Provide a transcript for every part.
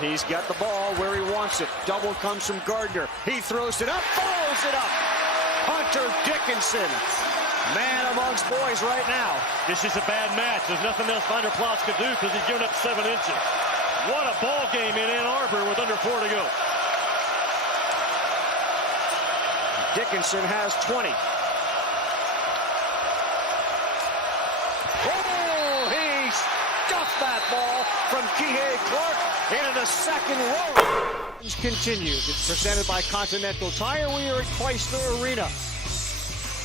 He's got the ball where he wants it. Double comes from Gardner. He throws it up, follows it up. Hunter Dickinson, man amongst boys right now. This is a bad match. There's nothing else Hunter could do because he's given up 7 inches. What a ball game in Ann Arbor with under 4 to go. Dickinson has 20. Oh, he stuffed that ball from Kihei Clark into the second row. Continues. It's presented by Continental Tire. We are at Crisler Arena,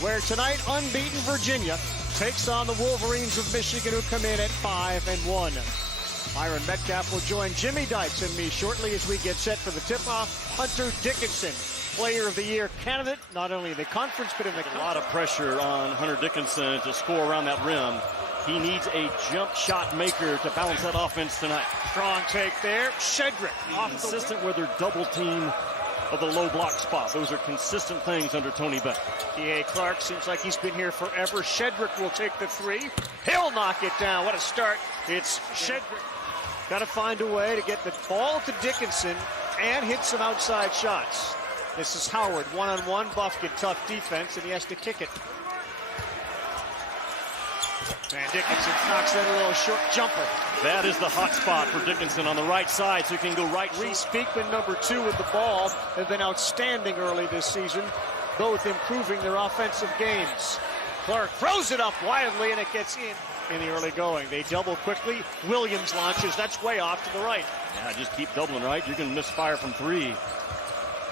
where tonight unbeaten Virginia takes on the Wolverines of Michigan, who come in at 5-1. Myron Metcalf will join Jimmy Dykes and me shortly as we get set for the tip-off. Hunter Dickinson, Player of the Year candidate, not only in the conference, but in the A lot of pressure on Hunter Dickinson to score around that rim. He needs a jump shot maker to balance that offense tonight. Strong take there. Shedrick off consistent with their double team of the low block spot. Those are consistent things under Tony Beck. Kihei Clark seems like he's been here forever. Shedrick will take the 3. He'll knock it down. What a start. It's Shedrick. Got to find a way to get the ball to Dickinson and hit some outside shots. This is Howard, one-on-one. Bufkin, tough defense, and he has to kick it. And Dickinson knocks in a little short jumper. That is the hot spot for Dickinson on the right side, so he can go right. Reece, Beekman, number 2 with the ball, have been outstanding early this season, both improving their offensive games. Clark throws it up wildly, and it gets in the early going. They double quickly. Williams launches. That's way off to the right. Yeah, just keep doubling, right? You're going to misfire from 3.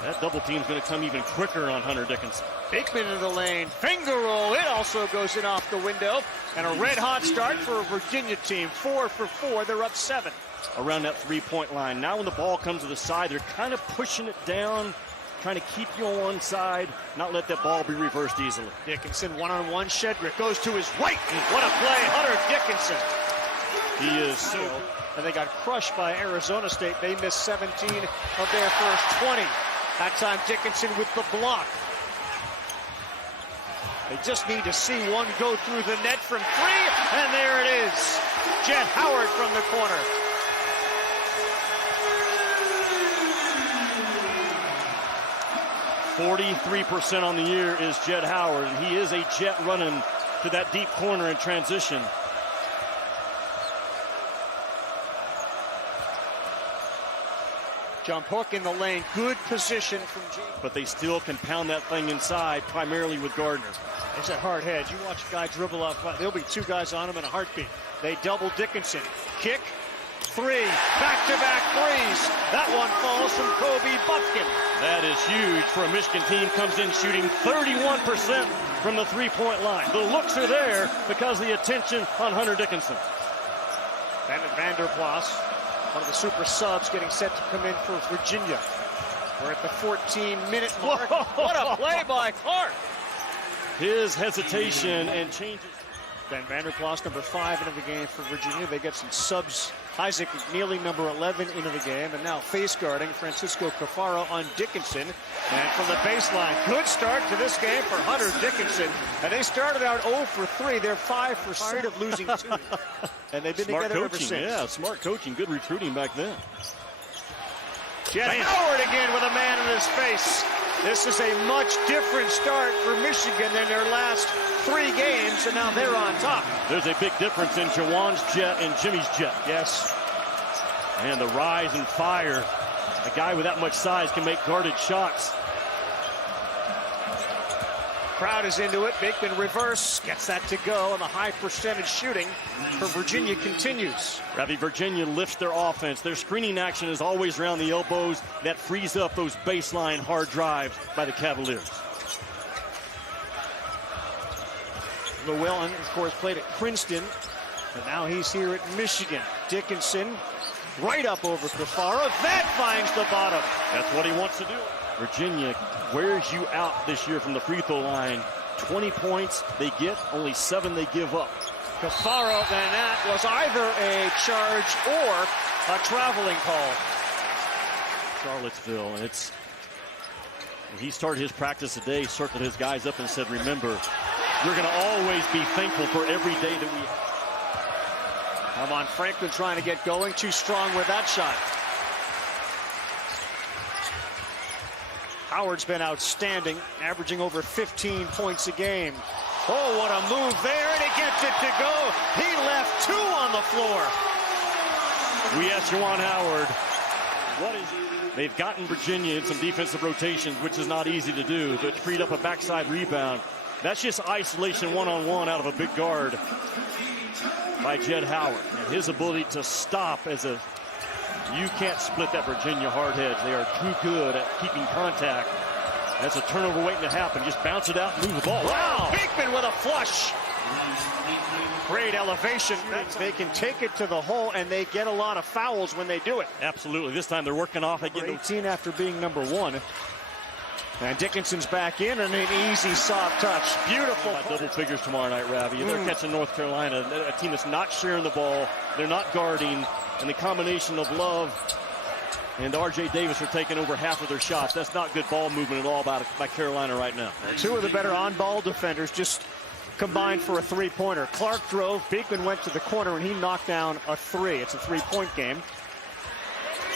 That double team's going to come even quicker on Hunter Dickinson. Beekman in the lane. Finger roll. It also goes in off the window. And a red-hot start for a Virginia team. 4 for 4. They're up 7. Around that 3-point line. Now when the ball comes to the side, they're kind of pushing it down, trying to keep you on one side, not let that ball be reversed easily. Dickinson one-on-one. Shedrick goes to his right. What a play. Hunter Dickinson. He is so... And they got crushed by Arizona State. They missed 17 of their first 20. That time Dickinson with the block. They just need to see one go through the net from 3, and there it is. Jett Howard from the corner. .43% on the year is Jett Howard. He is a jet running to that deep corner in transition. Jump hook in the lane. Good position from James. But they still can pound that thing inside, primarily with Gardner. It's a hard head. You watch a guy dribble up. There'll be 2 guys on him in a heartbeat. They double Dickinson. Kick. 3. Back-to-back threes. That one falls from Kobe Bufkin. That is huge for a Michigan team. Comes in shooting 31% from the 3-point line. The looks are there because of the attention on Hunter Dickinson. Bennett Vanderplas, one of the super subs, getting set to come in for Virginia. We're at the 14-minute mark. What a play by Clark. His hesitation and changes. Ben Vanderplas, number 5 into the game for Virginia. They get some subs. Isaac McNeely, number 11, into the game. And now face guarding Francisco Cafaro on Dickinson. And from the baseline, good start to this game for Hunter Dickinson. And they started out 0 for 3. They're 5 for 6 of losing 2. And they've been smart together coaching, ever since. Yeah, smart coaching. Good recruiting back then. Jett Howard again with a man in his face. This is a much different start for Michigan than their last 3 games, and now they're on top. There's a big difference in Jawan's jet and Jimmy's jet. Yes. And the rise and fire. A guy with that much size can make guarded shots. Crowd is into it. Beekman reverse. Gets that to go, and the high percentage shooting for Virginia continues. Ravi, Virginia lifts their offense. Their screening action is always around the elbows. That frees up those baseline hard drives by the Cavaliers. Llewellyn, of course, played at Princeton, but now he's here at Michigan. Dickinson right up over Cafaro. That finds the bottom. That's what he wants to do. Virginia wears you out this year from the free throw line. 20 points they get, only 7 they give up. Cafaro, and that was either a charge or a traveling call. Charlottesville, and he started his practice today, circled his guys up and said, remember, you're going to always be thankful for every day that we have. Come on, Franklin trying to get going. Too strong with that shot. Howard's been outstanding, averaging over 15 points a game. Oh, what a move there, and he gets it to go. He left 2 on the floor. We asked Juwan Howard, they've gotten Virginia in some defensive rotations, which is not easy to do, but freed up a backside rebound. That's just isolation one-on-one out of a big guard by Jett Howard. And his ability to stop you can't split that Virginia hard hedge. They are too good at keeping contact. That's a turnover waiting to happen. Just bounce it out and move the ball. Wow! Beekman with a flush. Great elevation. They can take it to the hole, and they get a lot of fouls when they do it. Absolutely. This time they're working off. They get 18 after being number 1. And Dickinson's back in, and an easy soft touch. Beautiful. Double figures tomorrow night, Ravi. They're catching North Carolina, a team that's not sharing the ball. They're not guarding. And the combination of Love and R.J. Davis are taking over half of their shots. That's not good ball movement at all by Carolina right now. 2 of the better on-ball defenders just combined for a 3-pointer. Clark drove. Beekman went to the corner, and he knocked down a 3. It's a 3-point game.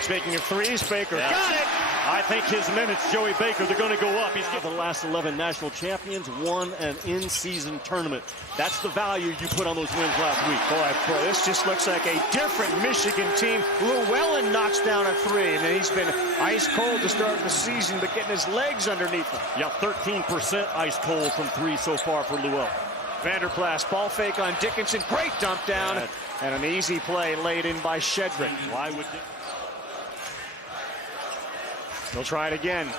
Speaking of threes, Baker got it. I think his minutes, Joey Baker, they're going to go up. He's got the last 11 national champions, won an in-season tournament. That's the value you put on those wins last week. Boy, this just looks like a different Michigan team. Llewellyn knocks down a 3, and he's been ice cold to start the season, but getting his legs underneath him. Yeah, 13% ice cold from 3 so far for Llewellyn. Vanderplas, ball fake on Dickinson. Great dump down, and an easy play laid in by Shedrick. Why would He'll try it again.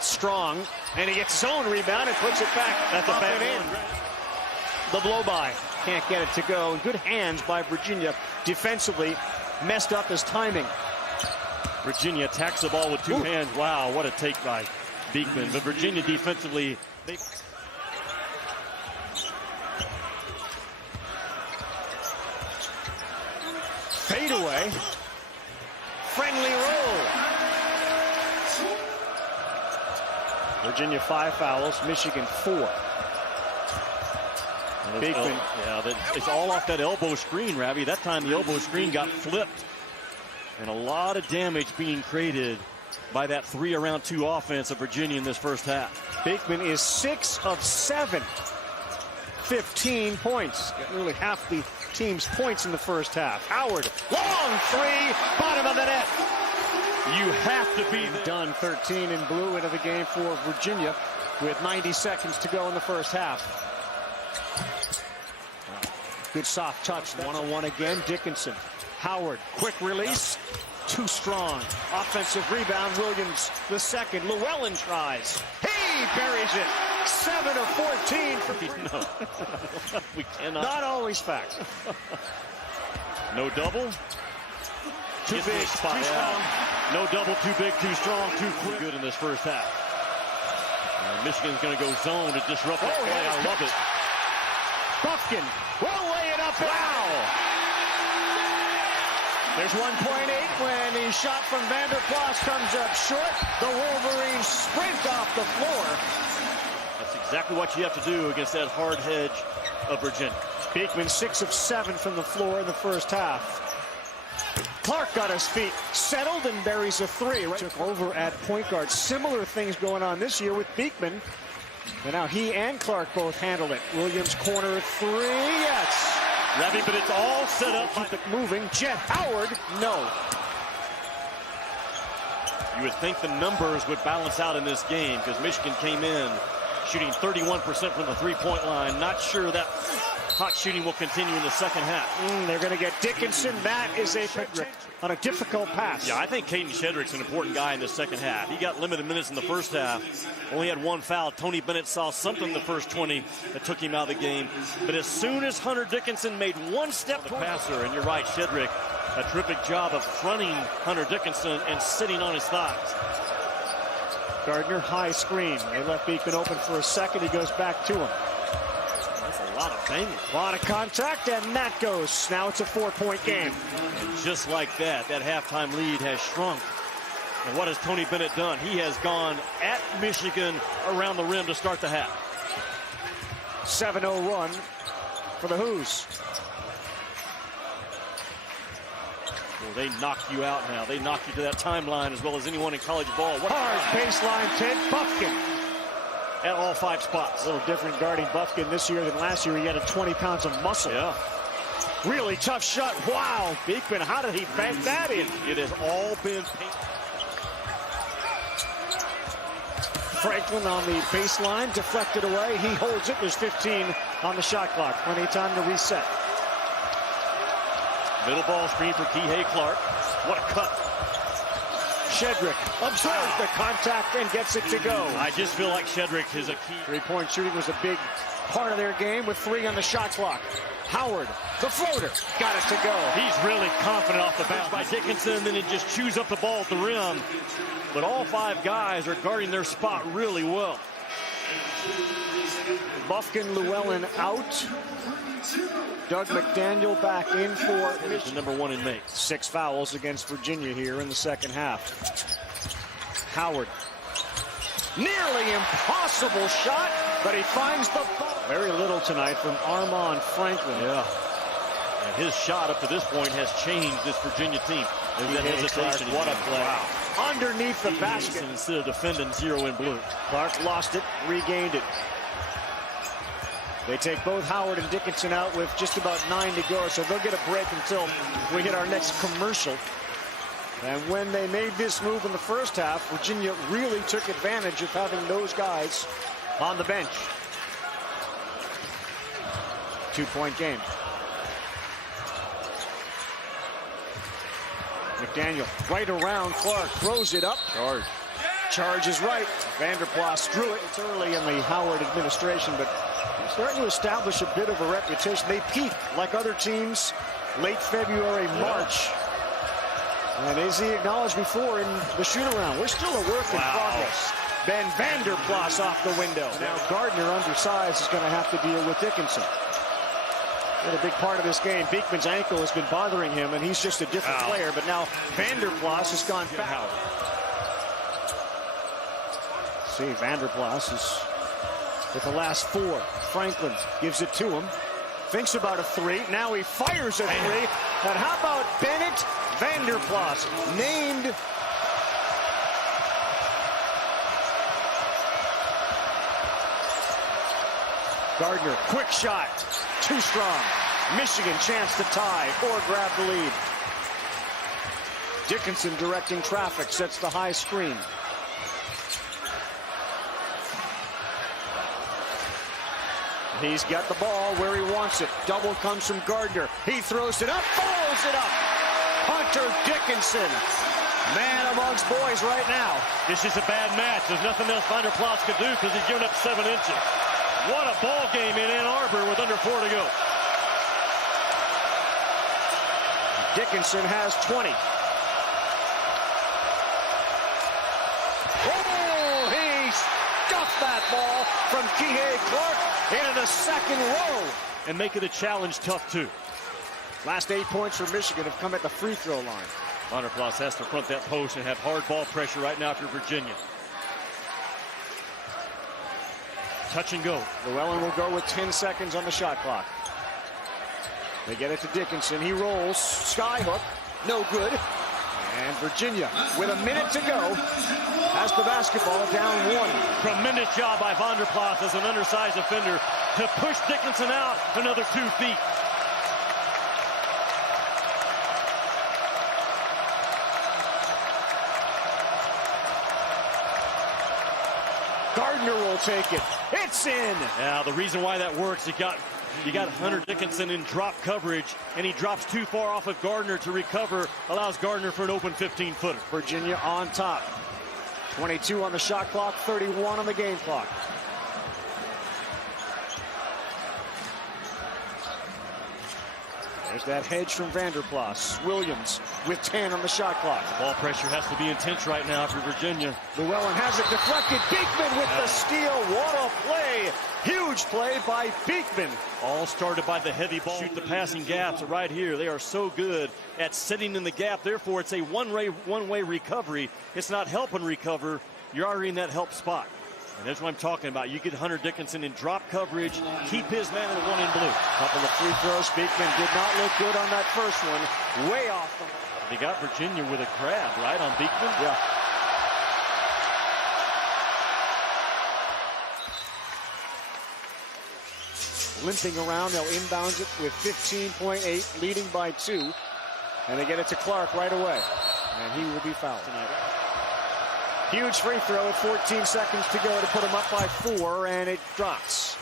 Strong, and he gets his own rebound and puts it back. That's a bad one. The blow-by. Can't get it to go. Good hands by Virginia. Defensively, messed up his timing. Virginia attacks the ball with 2 hands. Wow, what a take by Beekman. But Virginia defensively, fade away. Friendly roll. Virginia 5 fouls, Michigan 4. Beekman. It's all off that elbow screen, Ravi. That time the elbow screen got flipped. And a lot of damage being created by that 3-around-2 offense of Virginia in this first half. Beekman is 6 of 7. 15 points. Got nearly half the team's points in the first half. Howard, long 3, bottom of the net. You have to be done. 13 in blue into the game for Virginia with 90 seconds to go in the first half. Good soft touch. One-on-one again. Dickinson. Howard. Quick release. Too strong. Offensive rebound. Williams the second. Llewellyn tries. He buries it. 7 of 14 for we cannot. Not always facts. No double. Too big, too strong. No double, too big, too strong, too quick. Good in this first half. Michigan's going to go zone to disrupt that play. I love it. Bufkin will lay it up. Wow. There's 1.8 when the shot from Vanderplas comes up short. The Wolverines sprint off the floor. That's exactly what you have to do against that hard hedge of Virginia. Beekman 6 of 7 from the floor in the first half. Clark got his feet settled and buries a 3. Took over at point guard. Similar things going on this year with Beekman. And now he and Clark both handled it. Williams corner 3. Yes. Ravi, but it's all set up. Keep it moving. Jett Howard, no. You would think the numbers would balance out in this game because Michigan came in shooting 31% from the 3-point line. Not sure that hot shooting will continue in the second half. They're going to get Dickinson. That is a on a difficult pass. Yeah, I think Kadin Shedrick's an important guy in the second half. He got limited minutes in the first half. Only had 1 foul. Tony Bennett saw something in the first 20 that took him out of the game. But as soon as Hunter Dickinson made 1 step to passer, and you're right, Shedrick, a terrific job of fronting Hunter Dickinson and sitting on his thighs. Gardner, high screen. They left Beekman open for a second. He goes back to him. That's a lot of banging. A lot of contact, and that goes. Now it's a 4-point game. And just like that, that halftime lead has shrunk. And what has Tony Bennett done? He has gone at Michigan around the rim to start the half. 7-0 run for the Hoos. Well, they knock you out now. They knock you to that timeline as well as anyone in college ball. What Hard baseline take, Bufkin. at all 5 spots. A little different guarding Bufkin this year than last year. He had 20 pounds of muscle. Yeah. Really tough shot. Wow, Beekman, how did he bank that in? It has all been Franklin on the baseline, deflected away. He holds it. There's 15 on the shot clock. Plenty of time to reset. middle ball screen for Kihei Clark. What a cut. Shedrick observes the contact and gets it to go. I just feel like Shedrick is a key. Three-point shooting was a big part of their game with 3 on the shot clock. Howard, the floater, got it to go. He's really confident off the bounce by Dickinson, and then he just chews up the ball at the rim. But all 5 guys are guarding their spot really well. Bufkin, Llewellyn out. Doug McDaniel back in for the number 1 in makes. 6 fouls against Virginia here in the second half. Howard. Nearly impossible shot, but he finds the ball. Very little tonight from Armand Franklin. Yeah. And his shot up to this point has changed this Virginia team. There's that hesitation. What a play. Wow. Underneath the basket. Instead of defending 0 in blue. Clark lost it, regained it. They take both Howard and Dickinson out with just about 9 to go, so they'll get a break until we hit our next commercial. And when they made this move in the first half, Virginia really took advantage of having those guys on the bench. 2-point game. McDaniel right around Clark, throws it up. Charge is right. Vanderplas drew it. It's early in the Howard administration, but starting to establish a bit of a reputation. They peaked like other teams late February, March. And as he acknowledged before in the shoot-around, we're still a work in progress. Ben Vanderplas off the window. Now Gardner, undersized, is going to have to deal with Dickinson. Been a big part of this game. Beekman's ankle has been bothering him, and he's just a different player. But now Vanderplas has gone back. See, Vanderplas is with the last 4. Franklin gives it to him. Thinks about a 3. Now he fires a 3. And how about Bennett Vanderplas, named Gardner, quick shot, too strong. Michigan chance to tie or grab the lead. Dickinson directing traffic, sets the high screen. He's got the ball where he wants it. Double comes from Gardner. He throws it up, follows it up. Hunter Dickinson, man amongst boys right now. This is a bad match. There's nothing else Vanderplas could do because he's given up 7 inches. What a ball game in Ann Arbor with under 4 to go. Dickinson has 20. Oh, he stuffed that ball from Kihei Clark into the second row. And making the challenge tough, too. Last 8 points for Michigan have come at the free throw line. Vanderplas has to front that post and have hard ball pressure right now for Virginia. Touch and go. Llewellyn will go with 10 seconds on the shot clock. They get it to Dickinson. He rolls. Skyhook. No good. And Virginia, with a minute to go, has the basketball down 1. Tremendous job by Vanderplas as an undersized defender to push Dickinson out another 2 feet. Gardner will take it. It's in. Now, the reason why that works, you got Hunter Dickinson in drop coverage, and he drops too far off of Gardner to recover, allows Gardner for an open 15-footer. Virginia on top. 22 on the shot clock, 31 on the game clock. There's that hedge from Vanderplas. Williams with 10 on the shot clock. Ball pressure has to be intense right now for Virginia. Llewellyn has it deflected. Beekman with the steal. What a play. Huge play by Beekman. All started by the heavy ball. Shoot the passing gaps right here. They are so good at sitting in the gap. Therefore, it's a one-way recovery. It's not help and recover. You're already in that help spot. And that's what I'm talking about. You get Hunter Dickinson in drop coverage, keep his man in the 1 in blue. Couple of free throws. Beekman did not look good on that first one. Way off the They got Virginia with a grab, right, on Beekman? Yeah. Limping around, they'll inbound it with 15.8, leading by 2. And they get it to Clark right away. And he will be fouled. Huge free throw at 14 seconds to go to put him up by 4, and it drops.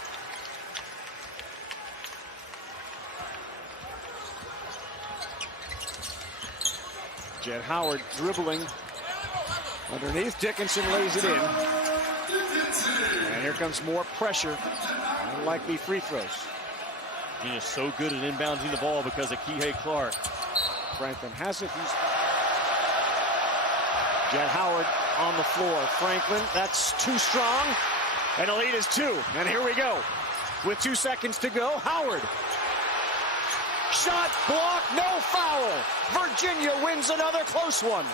Jett Howard dribbling underneath. Dickinson lays it in. And here comes more pressure. Unlikely free throws. He is so good at inbounding the ball because of Kihei Clark. Franklin has it. Jett Howard on the floor. Franklin, that's too strong. And the lead is 2. And here we go. With 2 seconds to go, Howard. Shot blocked, no foul. Virginia wins another close one.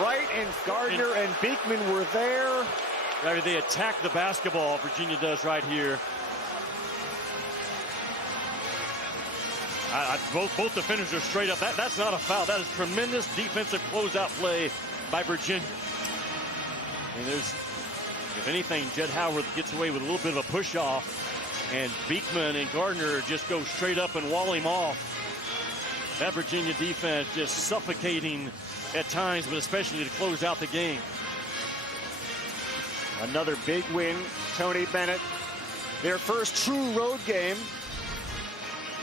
Right, and Gardner and Beekman were there. They attack the basketball, Virginia does right here. Both defenders are straight up. That's not a foul. That is tremendous defensive closeout play by Virginia. And there's, if anything, Jett Howard gets away with a little bit of a push off, and Beekman and Gardner just go straight up and wall him off. That Virginia defense just suffocating at times, but especially to close out the game. Another big win, Tony Bennett. Their first true road game.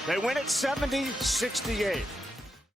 They win it 70-68.